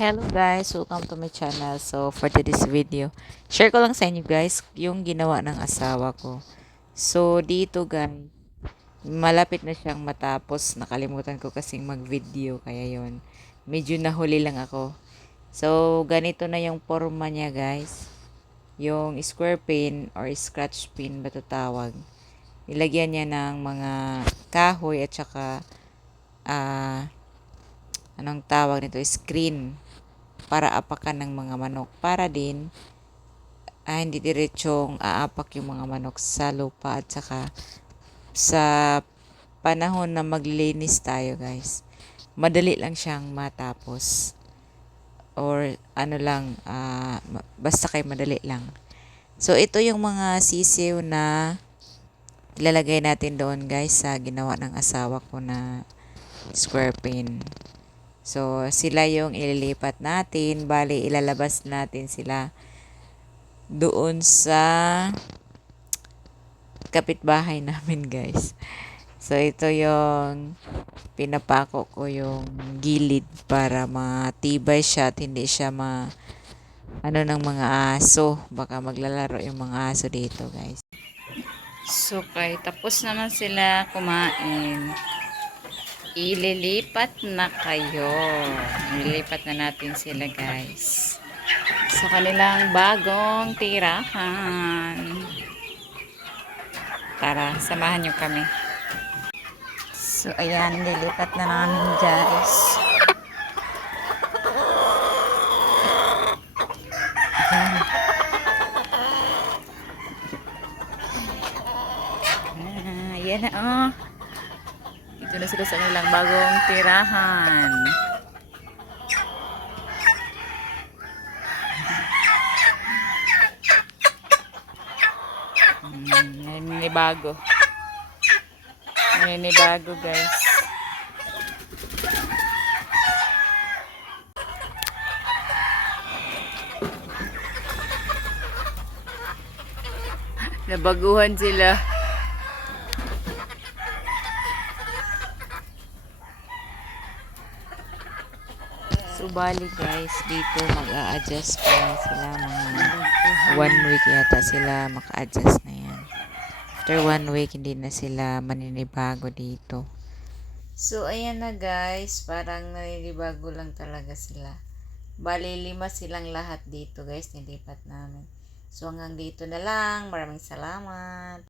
Hello guys, welcome to my channel. So for today's video, share ko lang sa inyo guys yung ginawa ng asawa ko. So dito guys, malapit na siyang matapos. Nakalimutan ko kasing mag-video kaya yon. Medyo nahuli lang ako. So ganito na yung forma niya guys. Yung square pin or scratch pin ba ito tawag. Ilagyan niya ng mga kahoy at saka anong tawag nito, screen para apakan ng mga manok para din hindi diretsong aapak yung mga manok sa lupa at saka sa panahon na maglinis tayo guys, madali lang siyang matapos or ano lang, basta kay madali lang. So ito yung mga sisiw na ilalagay natin doon guys sa ginawa ng asawa ko na square pin. So, sila yung ililipat natin. Bali, ilalabas natin sila doon sa kapitbahay namin, guys. So, ito yung pinapako ko yung gilid para matibay siya at hindi siya ng mga aso. Baka maglalaro yung mga aso dito, guys. So, tapos naman sila kumain. Ililipat na kayo. Ililipat na natin sila guys sa kanilang bagong tirahan. Tara, samahan nyo kami. So ayan, nilipat na namin guys. Ayan na oh. Ito na sila sa kanilang bagong tirahan. Naninibago. Naninibago guys. Nabaguhan sila. So, bali guys, dito mag-a-adjust pa sila. Mga 1 week yata sila maka-adjust na yan. After 1 week, hindi na sila maninibago dito. So, ayan na guys. Parang naninibago lang talaga sila. Bali, 5 silang lahat dito guys. Nilipat namin. So, hanggang dito na lang. Maraming salamat.